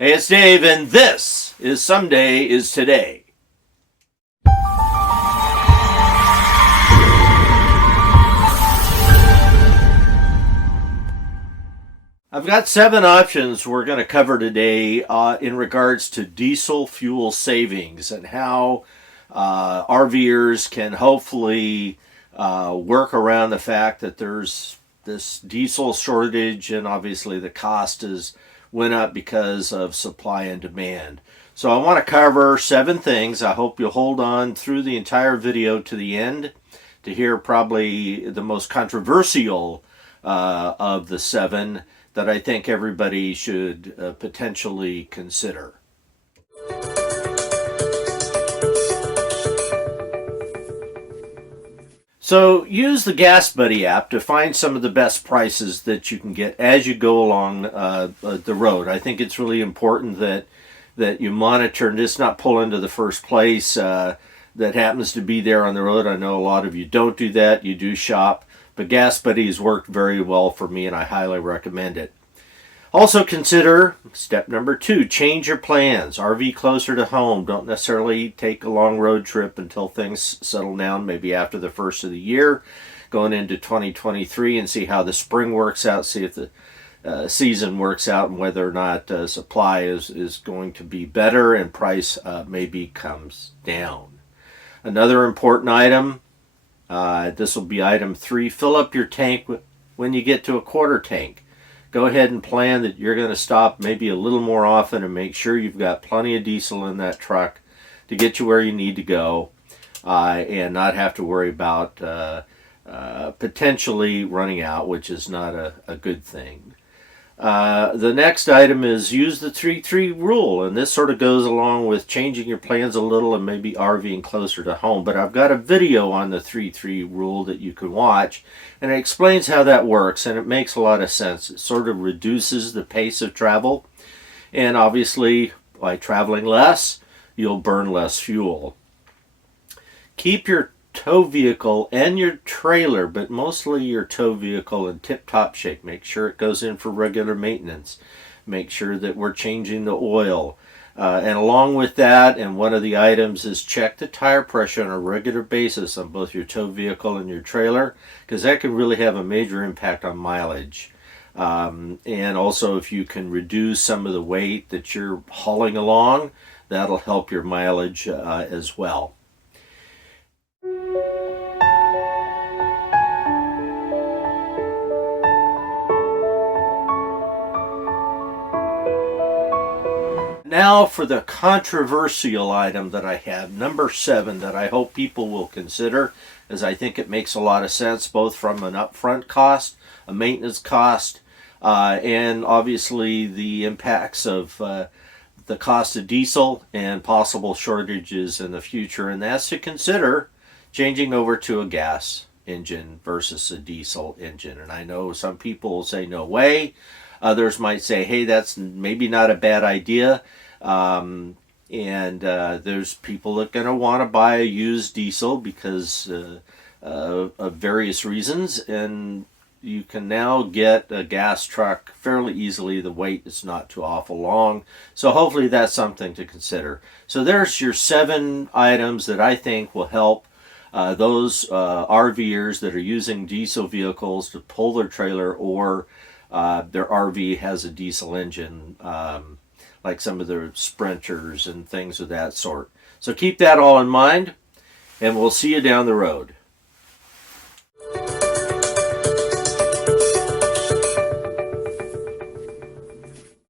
Hey, it's Dave, and this is Someday is Today. I've got 7 options we're going to cover today in regards to diesel fuel savings and how RVers can hopefully work around the fact that there's this diesel shortage, and obviously the cost went up because of supply and demand. So I want to cover 7 things. I hope you'll hold on through the entire video to the end to hear probably the most controversial of the 7 that I think everybody should potentially consider. So use the Gas Buddy app to find some of the best prices that you can get as you go along the road. I think it's really important that you monitor and just not pull into the first place that happens to be there on the road. I know a lot of you don't do that. You do shop. But Gas Buddy has worked very well for me, and I highly recommend it. Also consider step number 2, change your plans. RV closer to home. Don't necessarily take a long road trip until things settle down, maybe after the first of the year, going into 2023, and see how the spring works out, see if the season works out, and whether or not supply is going to be better and price maybe comes down. Another important item, this will be item 3, fill up your tank when you get to a quarter tank. Go ahead and plan that you're going to stop maybe a little more often and make sure you've got plenty of diesel in that truck to get you where you need to go and not have to worry about potentially running out, which is not a good thing. The next item is use the 3-3 rule, and this sort of goes along with changing your plans a little and maybe RVing closer to home. But I've got a video on the 3-3 rule that you can watch, and it explains how that works, and it makes a lot of sense. It sort of reduces the pace of travel, and obviously by traveling less, you'll burn less fuel. Keep your tow vehicle and your trailer, but mostly your tow vehicle, in tip-top shape. Make sure it goes in for regular maintenance. Make sure that we're changing the oil. And along with that, and one of the items is check the tire pressure on a regular basis on both your tow vehicle and your trailer, because that can really have a major impact on mileage. And also, if you can reduce some of the weight that you're hauling along, that'll help your mileage as well. Now for the controversial item that I have, number 7, that I hope people will consider, as I think it makes a lot of sense, both from an upfront cost, a maintenance cost, and obviously the impacts of the cost of diesel and possible shortages in the future, and that's to consider changing over to a gas engine versus a diesel engine. And I know some people will say no way. Others might say, hey, that's maybe not a bad idea. And there's people that are going to want to buy a used diesel because of various reasons. And you can now get a gas truck fairly easily. The wait is not too awful long. So hopefully that's something to consider. So there's your 7 items that I think will help those RVers that are using diesel vehicles to pull their trailer, or their RV has a diesel engine, like some of the Sprinters and things of that sort. So keep that all in mind, and we'll see you down the road.